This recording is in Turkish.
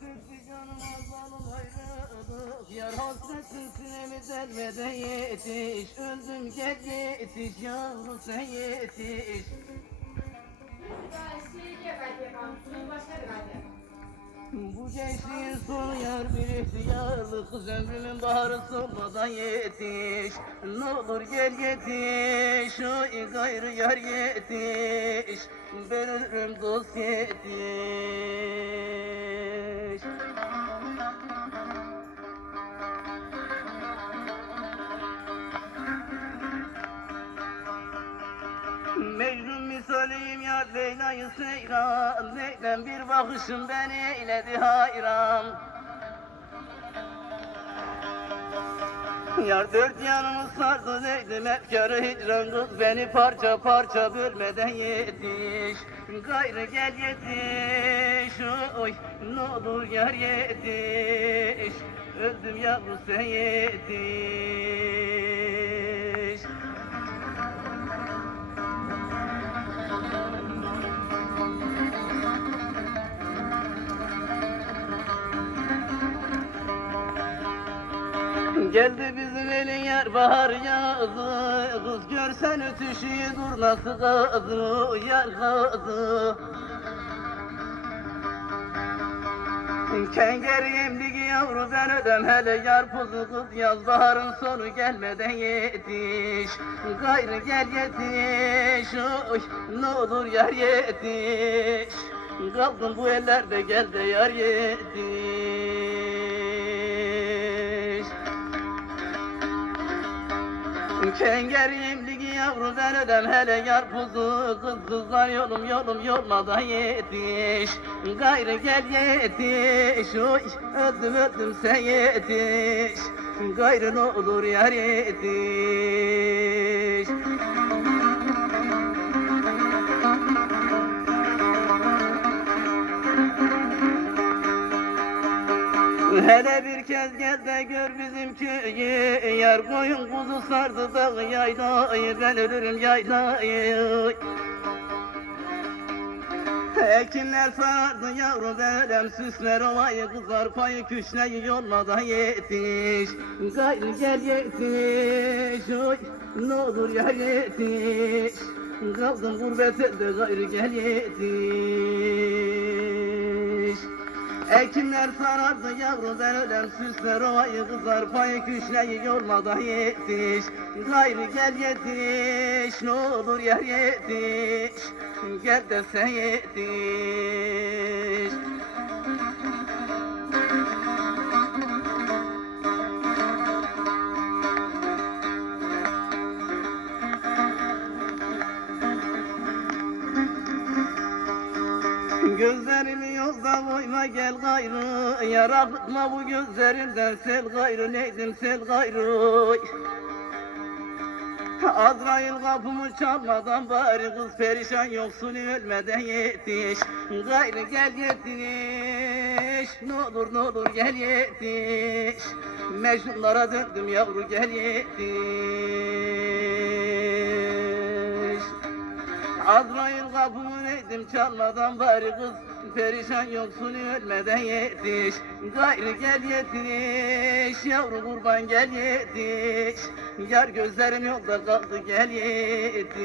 Çok etti canım azalım ayrılık Yar hasretin sinemi delmeden yetiş Öldüm gel yetiş yavrum sen yetiş Bu gençliğin sonu yar bir ihtiyarlık ömrümün baharı solmadan yetiş. Ne olur gel yetiş O gayrı yar yetiş. Ben ölürüm dost yetiş Leyla'yı seyran Leyla'm bir bakışın beni eyledi hayran. Yar dört yanımı sardı Leylim efkarı hicran Kız beni parça parça bölmeden yetiş. Gayrı gel yetiş. Oy ne olur yar yetiş. Öldüm yavru sen yetiş Geldi bizim elin yer bahar yazı. Kız görsen ötüşüyü dur nasıl kazı Yar kazı. Kengeriyim digi yavru ben ödem hele yar puzu kız yaz baharın sonu gelmeden yetiş. Gayrı gel yetiş oy ne olur yar yetiş. Kaldım bu ellerde gel de yar yetiş Kengeriyim ligi yavru ödem hele yar puzu Kız kızlar yolum yolum yolmadan yetiş. Gayrı gel yetiş. Oy öldüm öldüm sen yetiş. Gayrı ne olur yar yetiş. Hele bir kez gel de gör bizim köyü. Yar koyun kuzu sardı dağı yaylayı Ben ölürüm yaylayı Ekinler sarardı yavru belem süsler olayı Kızlar payı küşneyi yolmadan yetiş. Gayrı gel yetiş Oy ne olur ya yetiş. Kaldım gurbet elde gayrı gel yetiş Ekinler sarardı yavru ben ölem süsler ovayı kızar. Payı küşneyi yormadan yetiş. Gayrı gel yetiş ne olur yer yetiş. Gel de yetiş. Gözlerimi yolda koyma gel gayrı Yar akıtma bu gözlerimden sel gayrı Neydim sel gayrı? Azrail kapımı çalmadan bari kız perişan yoksun ölmeden yetiş. Gayrı gel yetiş Ne olur ne olur gel yetiş. Mecnunlara döndüm yavru gel yetiş Azrail kapımı neydim? Çalmadan bari kız. Perişan yoksun ölmeden yetiş. Gayrı gel yetiş. Yavru kurban gel yetiş. Yar gözlerim yolda kaldı gel yetiş